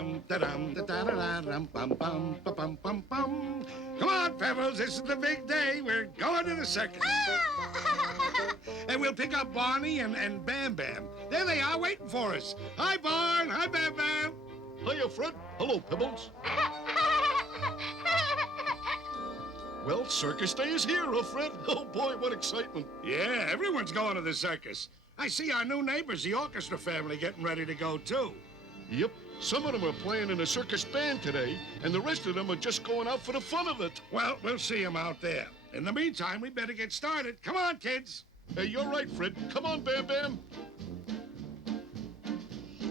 dum da dum da da da dum bum bum ba bum bum bum. Come on, Pebbles, this is the big day. We're going to the circus. And we'll pick up Barney and Bam Bam. There they are waiting for us. Hi, Barn. Hi, Bam Bam. Hiya, Fred. Hello, Pebbles. Well, Circus Day is here, huh, Fred? Oh, boy, what excitement. Yeah, everyone's going to the circus. I see our new neighbors, the Orchestra family, getting ready to go, too. Yep. Some of them are playing in a circus band today, and the rest of them are just going out for the fun of it. Well, we'll see them out there. In the meantime, we better get started. Come on, kids. Hey, you're right, Fred. Come on, Bam Bam.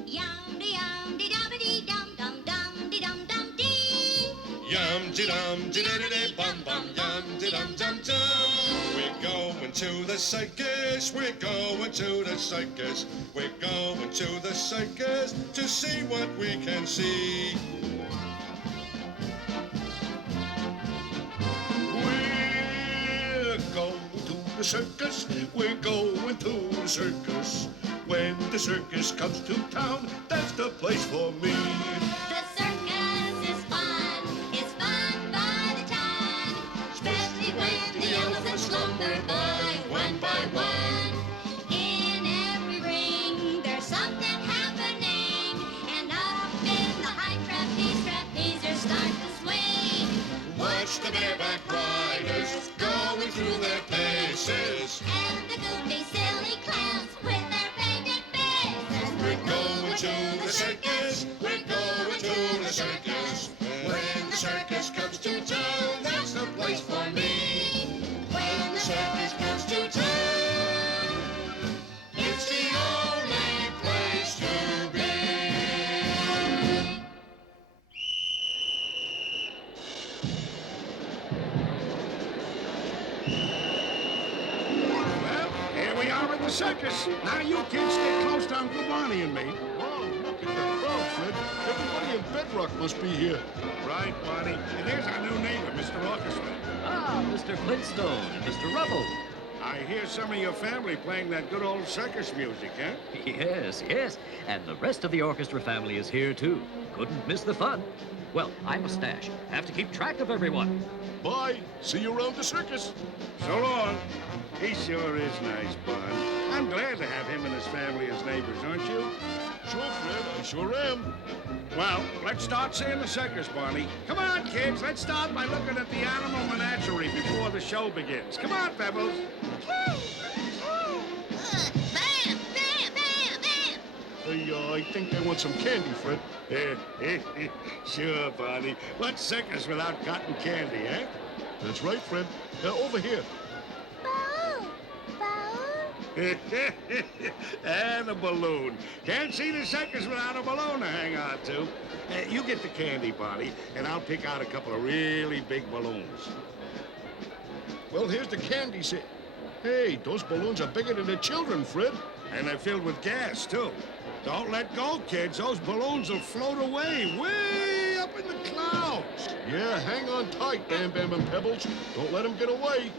Yum-de-yum-de-dum-de-dum-dum-dum-dee. Yum-de-dum-de-da-da-da-bum-bum, yum-de-dum-dum-dum. We're going to the circus, we're going to the circus. We're going to the circus to see what we can see. We're going to the circus, we're going to the circus. When the circus comes to town, that's the place for me. The circus is fun. It's fun by the ton. Especially when the elephants lumber by one. In every ring, there's something happening. And up in the high trapezers start to swing. Watch the bareback riders going through their paces. And the goofy silly clowns with their painted faces. We're going to the circus, we're going to the circus. When the circus comes to town, that's the place for me. When the circus comes to town, it's the only place to be. Well, here we are at the circus. Now you kids get close to Uncle Barney and me. Wow, look at the crowd, Fred. Everybody in Bedrock must be here. Right, Barney. And here's our new neighbor, Mr. Orchestra. Ah, Mr. Flintstone and Mr. Rubble. I hear some of your family playing that good old circus music, huh? Yes, yes. And the rest of the orchestra family is here, too. Couldn't miss the fun. Well, I'm a stash. Have to keep track of everyone. Bye. See you around the circus. So long. He sure is nice, Barn. I'm glad to have him and his family as neighbors, aren't you? Sure, Fred. I sure am. Well, let's start seeing the circus, Barney. Come on, kids. Let's start by looking at the animal menagerie before the show begins. Come on, Pebbles. Bam! Bam! Bam! Bam! I think they want some candy, Fred. Sure, Barney. What's circus without cotton candy, eh? That's right, Fred. Over here. And a balloon. Can't see the circus without a balloon to hang on to. You get the candy, Barney, and I'll pick out a couple of really big balloons. Well, here's the candy set. Hey, those balloons are bigger than the children, Fred. And they're filled with gas, too. Don't let go, kids. Those balloons will float away, way up in the clouds. Yeah, hang on tight, Bam Bam and Pebbles. Don't let them get away.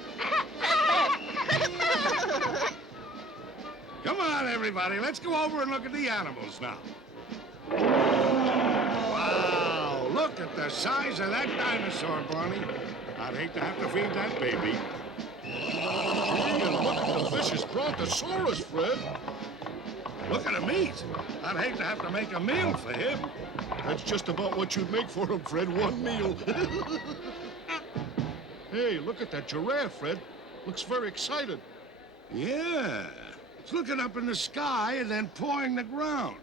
Come on, everybody. Let's go over and look at the animals now. Wow, look at the size of that dinosaur, Barney. I'd hate to have to feed that baby. Gee, and look at the vicious brontosaurus, Fred. Look at the meat. I'd hate to have to make a meal for him. That's just about what you'd make for him, Fred. One meal. Hey, look at that giraffe, Fred. Looks very excited. Yeah. It's looking up in the sky and then pawing the ground.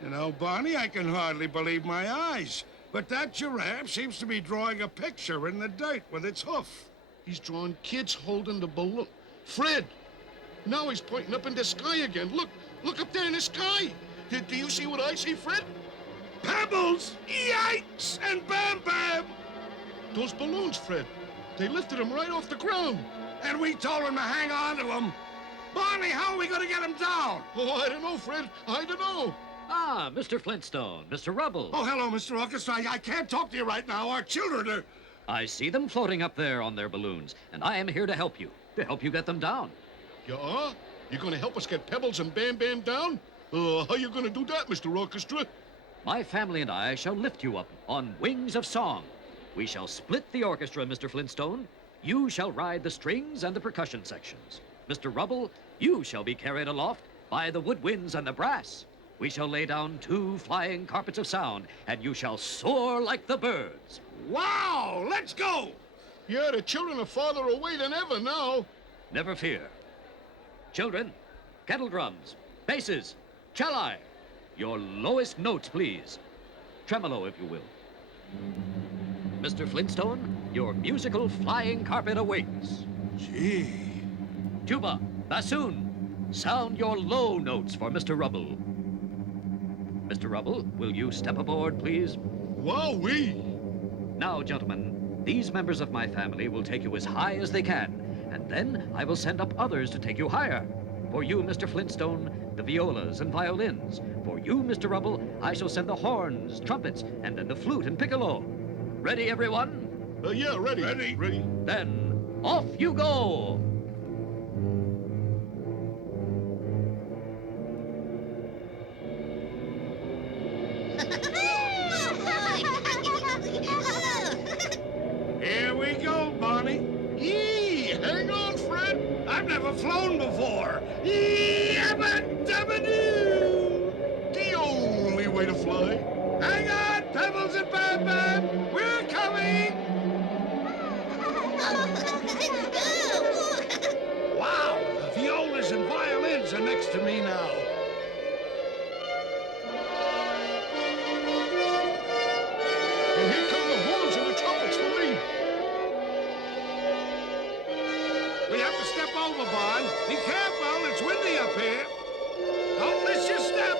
You know, Barney, I can hardly believe my eyes. But that giraffe seems to be drawing a picture in the dirt with its hoof. He's drawing kids holding the balloon. Fred! Now he's pointing up in the sky again. Look up there in the sky. Do you see what I see, Fred? Pebbles! Yikes! And Bam Bam! Those balloons, Fred. They lifted him right off the ground. And we told him to hang on to them. Barney, how are we going to get him down? Oh, I don't know, Fred. I don't know. Ah, Mr. Flintstone, Mr. Rubble. Oh, hello, Mr. Orchestra. I can't talk to you right now. Our children are... I see them floating up there on their balloons, and I am here to help you get them down. You are? You're going to help us get Pebbles and Bam Bam down? How you going to do that, Mr. Orchestra? My family and I shall lift you up on wings of song. We shall split the orchestra, Mr. Flintstone. You shall ride the strings and the percussion sections. Mr. Rubble, you shall be carried aloft by the woodwinds and the brass. We shall lay down 2 flying carpets of sound, and you shall soar like the birds. Wow, let's go! Yeah, the children are farther away than ever now. Never fear. Children, kettle drums, basses, celli. Your lowest notes, please. Tremolo, if you will. Mr. Flintstone, your musical flying carpet awaits. Gee. Tuba, bassoon, sound your low notes for Mr. Rubble. Mr. Rubble, will you step aboard, please? Wowee! Now, gentlemen, these members of my family will take you as high as they can, and then I will send up others to take you higher. For you, Mr. Flintstone, the violas and violins. For you, Mr. Rubble, I shall send the horns, trumpets, and then the flute and piccolo. Ready, everyone? Yeah, ready. Ready. Ready. Then, off you go! Here we go, Bonnie. Yee! Hang on, Fred. I've never flown before. Yabba-dabba-doo! The only way to fly. Hang on, Pebbles and Bam Bam. We're coming. Wow, the violas and violins are next to me now. And here come the horns and the trumpets for me. We have to step over, Bon. Be careful, it's windy up here. Don't miss your step.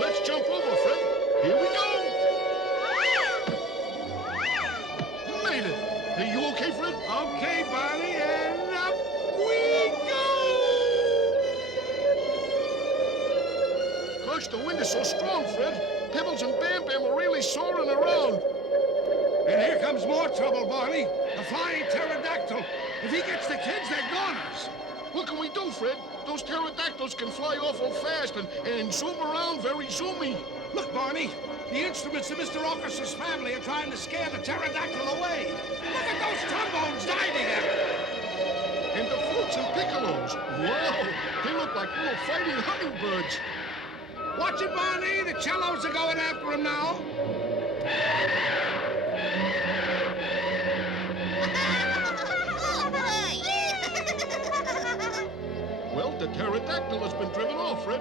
Let's jump over, Fred. Here we go. Made it. Are you okay, Fred? Okay, Bonnie, and up we go. Gosh, the wind is so strong, Fred. Pebbles and Bam Bam are really soaring around. And here comes more trouble, Barney. The flying pterodactyl. If he gets the kids, they're goners. What can we do, Fred? Those pterodactyls can fly awful fast and zoom around very zoomy. Look, Barney. The instruments of Mr. Orchestra's family are trying to scare the pterodactyl away. Look at those trombones diving at him. And the flutes and piccolos. Wow, they look like little fighting hummingbirds. Watch it, Barney. The cellos are going after him now. Well, the pterodactyl has been driven off, Fred.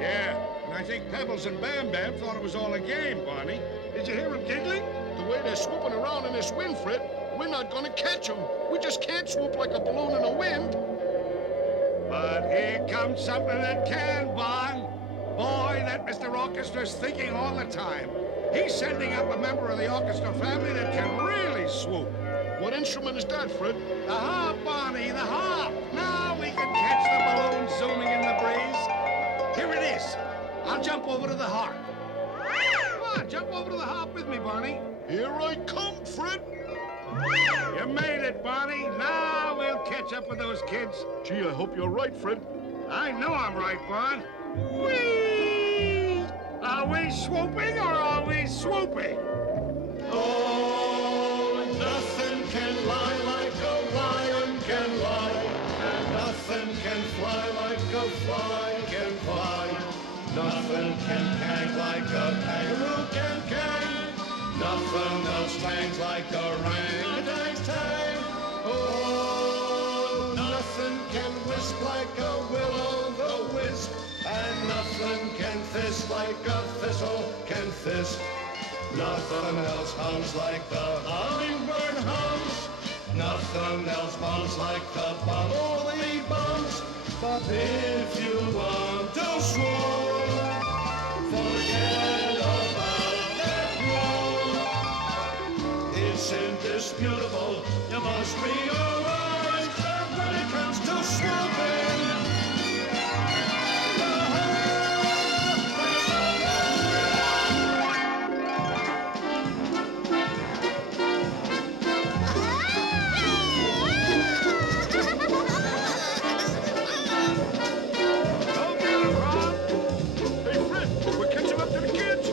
Yeah, and I think Pebbles and Bam Bam thought it was all a game, Barney. Did you hear him giggling? The way they're swooping around in this wind, Fred, we're not gonna catch them. We just can't swoop like a balloon in the wind. But here comes something that can, Bon. Boy, that Mr. Orchestra's thinking all the time. He's sending up a member of the orchestra family that can really swoop. What instrument is that, Fred? The harp, Bonnie, the harp. Now we can catch the balloon zooming in the breeze. Here it is. I'll jump over to the harp. Come on, jump over to the harp with me, Bonnie. Here I come, Fred. You made it, Bonnie. Now we'll catch up with those kids. Gee, I hope you're right, Fred. I know I'm right, Bon. Whee! Are we swooping or are we swooping? Oh, nothing can lie like a lion can lie, and nothing can fly like a fly can fly. Nothing can hang like a kangaroo can hang. Nothing else hangs like a orangutan. Oh, nothing can whisk like a will-o'-the-wisp, and nothing can fist like a thistle can fist. Nothing else hums like the hummingbird hums. Nothing else bums like the bumblebee bums. But if you want to swoop, forget about that rule. It's indisputable. You must realize that when it comes to swooping, Hey, Fred, we're catching up to the kids.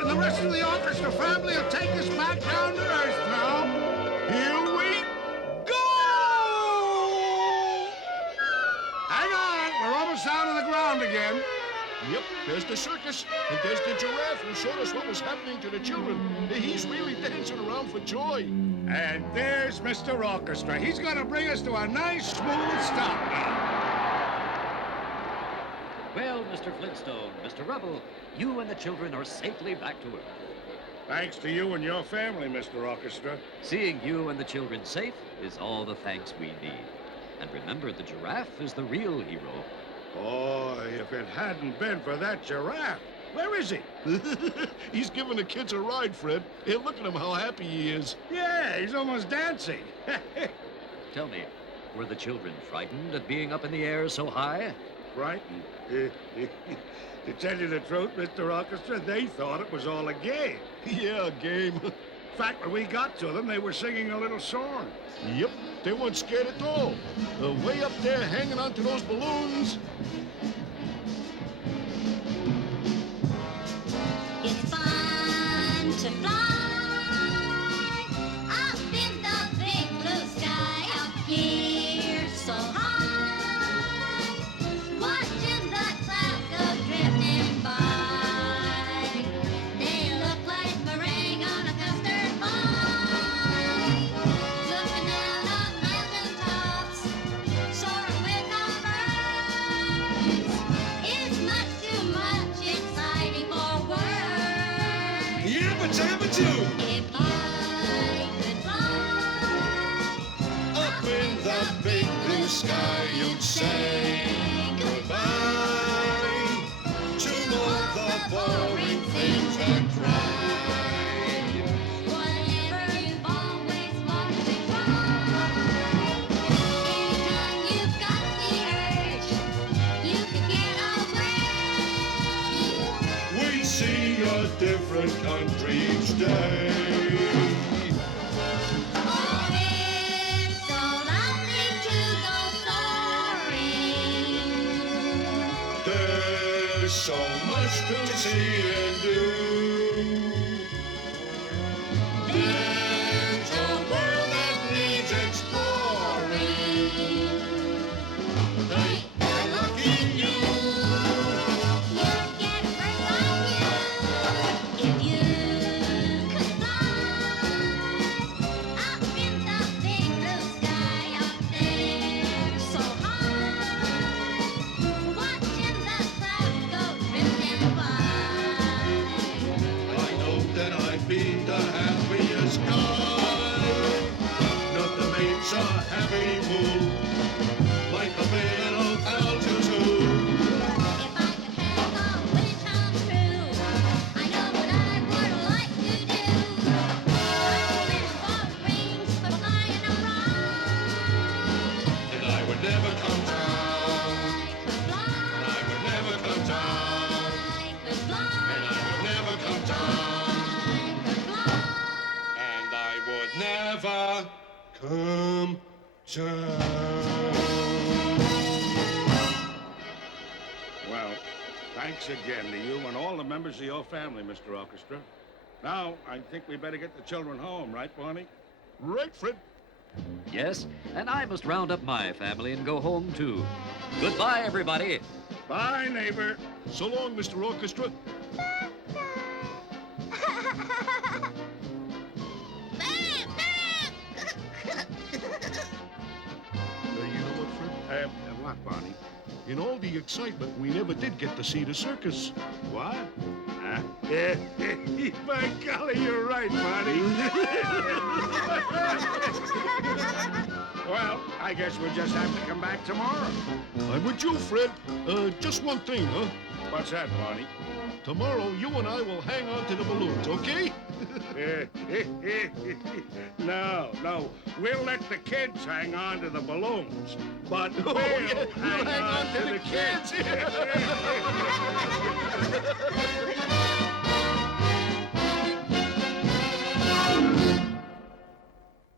and the rest of the orchestra family will take us back down to earth now. Here we go! Hang on, we're almost down on the ground again. Yep, there's the circus, and there's the giraffe who showed us what was happening to the children. He's really dancing around for joy. And there's Mr. Orchestra. He's gonna bring us to a nice, smooth stop now. Well, Mr. Flintstone, Mr. Rubble, you and the children are safely back to Earth. Thanks to you and your family, Mr. Orchestra. Seeing you and the children safe is all the thanks we need. And remember, the giraffe is the real hero. Boy, if it hadn't been for that giraffe. Where is he? He's giving the kids a ride, Fred. Hey, look at him, how happy he is. Yeah, he's almost dancing. Tell me, were the children frightened at being up in the air so high? Frightened. To tell you the truth, Mr. Orchestra, they thought it was all a game. Yeah, a game. In fact, when we got to them, they were singing a little song. Yep, they weren't scared at all. Way up there hanging onto those balloons. It's fun to fly up in the big blue sky up here so high, watching the clouds go drifting by. They look like meringue on a custard pie, looking down on mountain tops, soaring with our birds. It's much too much exciting for words. Yabba dabba doo! If I could fly Up in the big blue sky, you'd say goodbye to all the boring things that cry. whatever you've always wanted to try, anytime you've got the urge, you could get away. We see a different country each day. Oh, it's so lovely to go soaring. There's so much to see and do. There's a world that needs exploring. Hey, you're lucky you. You get a bird's eye view if you could fly up in the big blue sky up there so high, watching the clouds go drifting by. I know that I'd be the happiest guy. Nothing makes a happy mood like a bit of altitude. If I could have a wish come true, I know what I would like to do. I wish for wings for flying around. And I would never come down. I could fly. And I would never come down. I could fly. And I would never come down. I could fly. And I would never come down. Well, thanks again to you and all the members of your family, Mr. Orchestra. Now, I think we better get the children home, right, Bonnie? Right, Fred? Yes, and I must round up my family and go home, too. Goodbye, everybody. Bye, neighbor. So long, Mr. Orchestra. You know what, Fred? What, Bonnie? In all the excitement, we never did get to see the circus. What? By golly, you're right, Bonnie. Well, I guess we'll just have to come back tomorrow. I'm with you, Fred. Just one thing, huh? What's that, Bonnie? Tomorrow, you and I will hang on to the balloons, okay? No. We'll let the kids hang on to the balloons. But we'll hang on to the kids. kids.